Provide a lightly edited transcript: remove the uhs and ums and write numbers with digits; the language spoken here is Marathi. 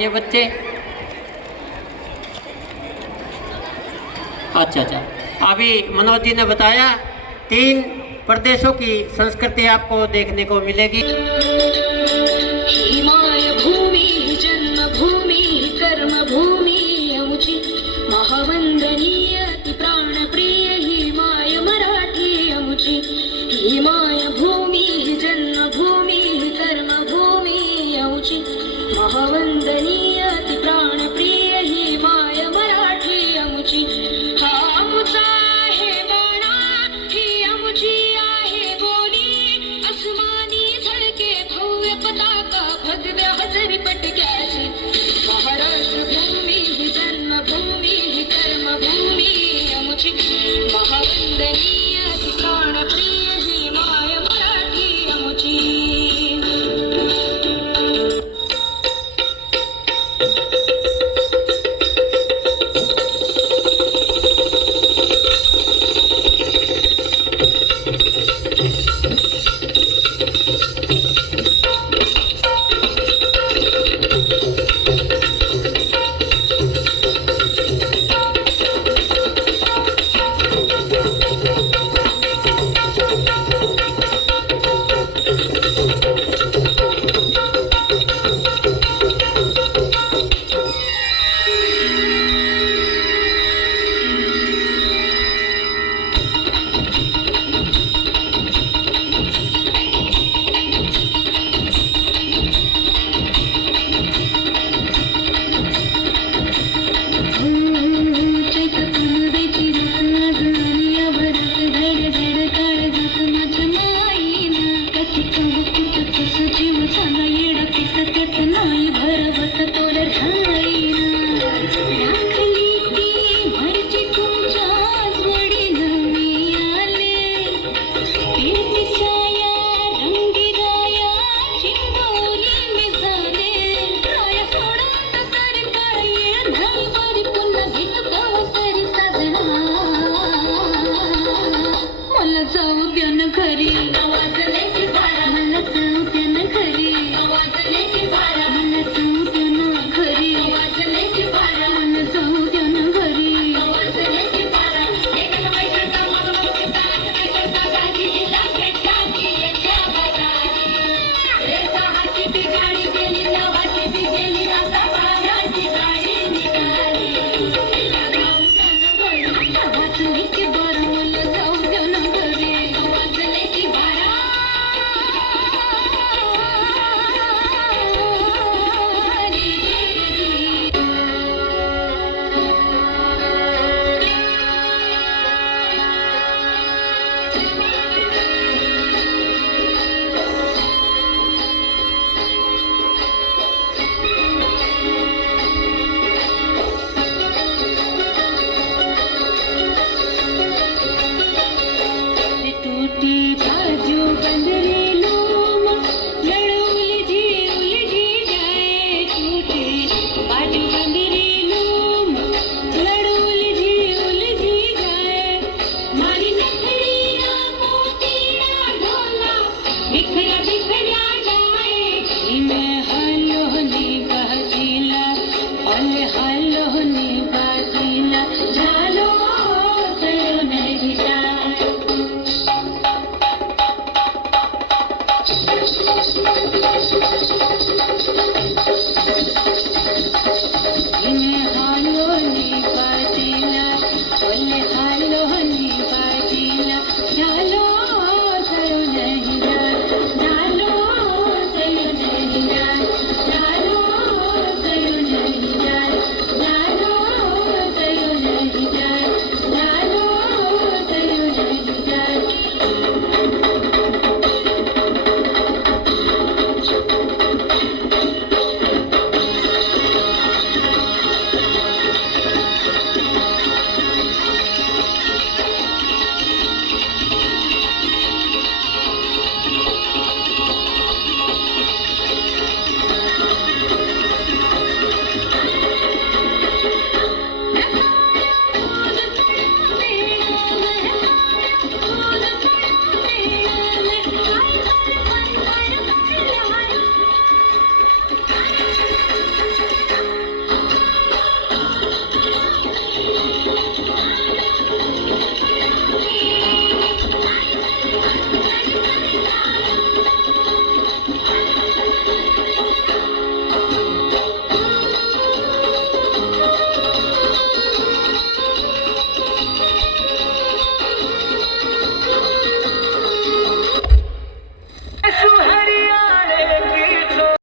ये बच्चे? अच्छा अच्छा, अभी मनोज जी ने बताया 3 प्रदेशों की संस्कृति आपको देखने को मिलेगी। हिमाय भूमि जन्मभूमि कर्मभूमि अमुची महावंदनीय अति प्राणप्रिय हिमाय मराठी अमुची हिमाय भूमि जन्मभूमि कर्मभूमि अमुची महावंदनीय अति प्राणप्रिय हिमाय मराठी अमुची हा अमुचा आहे बाणा ही अमुची आहे बोली अस्मानी झळके भव्य पताका भगव्या हजरी पटक्याची महाराष्ट्र भूमी ही जन्मभूमी ही कर्मभूमी अमुची महावंदनीय अति प्राणप्रिय ही माय मराठी अमुची बाजू